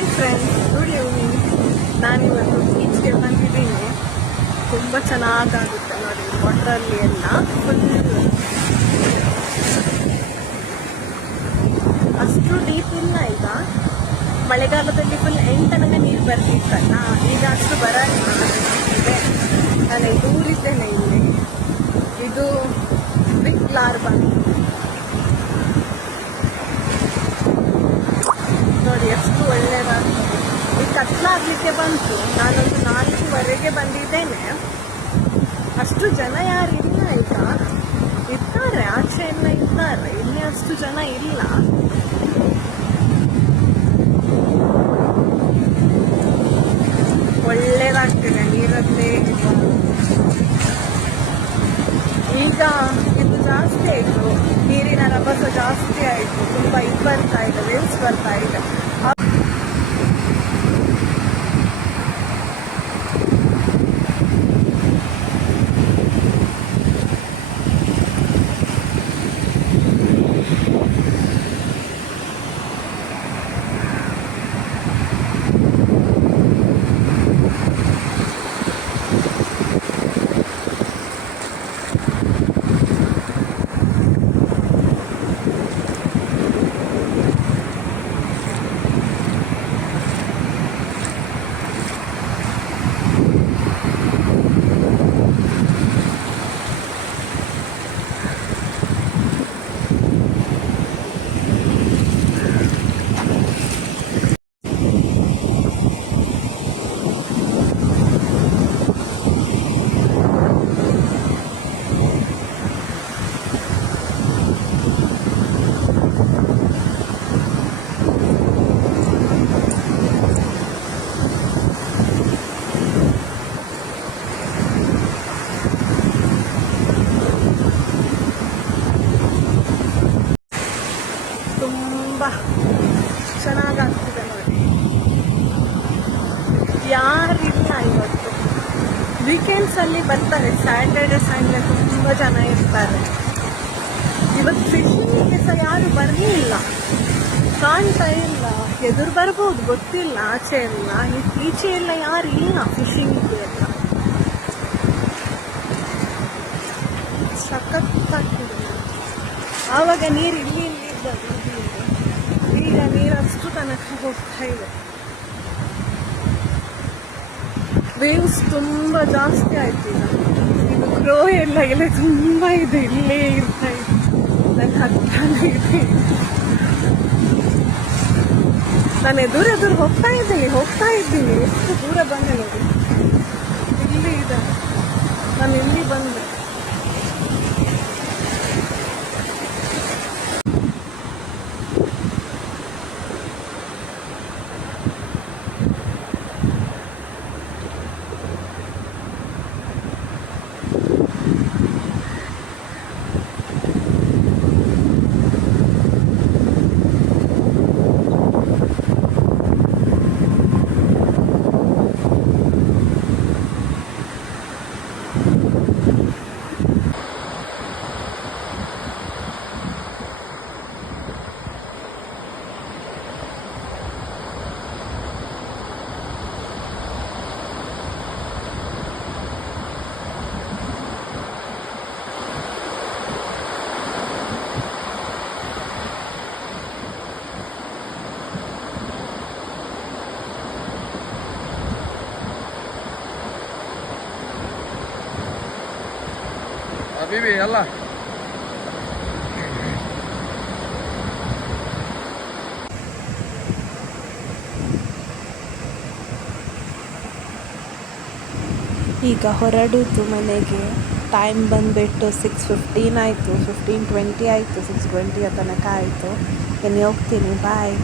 Hi friends, good evening. ನಾನಿವತ್ತು ಬೀಚ್ಗೆ ಬಂದಿದ್ದೀನಿ. ತುಂಬ ಚೆನ್ನಾಗಾಗುತ್ತೆ ನೋಡಿ, ವಾಟ್ರಲ್ಲಿ ಎಲ್ಲ ಫುಲ್ ಅಷ್ಟು ಡೀಪ್ ಇಲ್ಲ. ಈಗ ಮಳೆಗಾಲದಲ್ಲಿ ಫುಲ್ ಎಂಟನಕ ನೀರು ಬರ್ತಿತ್ತಲ್ಲ, ಈಗ ಅಷ್ಟು ಬರಲ್ಲ. ನಾನು ದೂರಿದ್ದೇನೆ ಇಲ್ಲಿ. ಇದು ಬಿಗ್ ಲಾರ್ಬನ್ ನೋಡಿ, ಎಷ್ಟು ಒಳ್ಳೆಯದಾಗ್ತದೆ. ಈಗ ಕತ್ಲಾಗಲಿಕ್ಕೆ ಬಂತು. ನಾನೊಂದು 4:30 ಬಂದಿದ್ದೇನೆ. ಅಷ್ಟು ಜನ ಯಾರಿಲ್ಲ. ಈಗ ಇರ್ತಾರೆ, ಆಚೆ ಎಲ್ಲ ಇರ್ತಾರೆ, ಇಲ್ಲಿ ಅಷ್ಟು ಜನ ಇಲ್ಲ. ಒಳ್ಳೆಯದಾಗ್ತದೆ ನೀರಲ್ಲೇ. ಈಗ ಇದು ಜಾಸ್ತಿ ಆಯಿತು, ನೀರಿನ ರಭಸ ಜಾಸ್ತಿ ಆಯಿತು. ತುಂಬ ಇದು ಬರ್ತಾ ಇದೆ, ವೇವ್ಸ್ ಬರ್ತಾ ಇದೆ. ತುಂಬ ಚೆನ್ನಾಗಾಗ್ತಿದೆ ನೋಡಿ. ಯಾರಿಲ್ಲ ಇವತ್ತು. ವೀಕೆಂಡ್ಸಲ್ಲಿ ಬರ್ತಾರೆ, ಸ್ಯಾಟರ್ಡೆ ಸಂಡೇ ತುಂಬ ಜನ ಇರ್ತಾರೆ. ಇವತ್ತು ಫಿಶಿಂಗಿಗೆ ಸಹ ಯಾರು ಬರಲಿಲ್ಲ, ಕಾಣ್ತಾ ಇಲ್ಲ. ಎದುರು ಬರ್ಬೋದು, ಗೊತ್ತಿಲ್ಲ. ಆಚೆ ಎಲ್ಲ, ಈಚೆ ಎಲ್ಲ ಯಾರು ಇಲ್ಲ ಫಿಶಿಂಗಿಗೆ ಎಲ್ಲ. ಸಖತ್ತಾಗ್ತಿದೆ. ಆವಾಗ ನೀರು ಇಲ್ಲಿ ಇದ್ದದ್ದು, ಈಗ ನೀರು ಅಷ್ಟು ತನಕ ಹೋಗ್ತಾ ಇದೆ. ವೇವ್ಸ್ ತುಂಬ ಜಾಸ್ತಿ ಆಯ್ತು. ಈಗ ಕ್ರೋ ಎಲ್ಲ ಇಲ್ಲ, ತುಂಬ ಇದೆ, ಇಲ್ಲೇ ಇರ್ತಾ ಇದೆ. ನನ್ನ ಹತ್ತಾನೆ ಇದೆ. ನಾನು ಎದುರು ಹೋಗ್ತಾ ಇದ್ದೀನಿ. ಎಷ್ಟು ದೂರ ಬಂದೆ ನೋಡಿ, ಇಲ್ಲಿ ಇದೆ. ನಾನು ಇಲ್ಲಿ ಬಂದೆ. حبيبي يلا. ಈಗ ಹೊರಡುದು ಮನೆಗೆ. ಟೈಮ್ ಬಂದುಬಿಟ್ಟು 6:15 ಆಯಿತು. 15:20 ಆಯಿತು, 6:20 ತನಕ ಆಯಿತು. ಇನ್ನು ಹೋಗ್ತೀನಿ. ಬಾಯ್.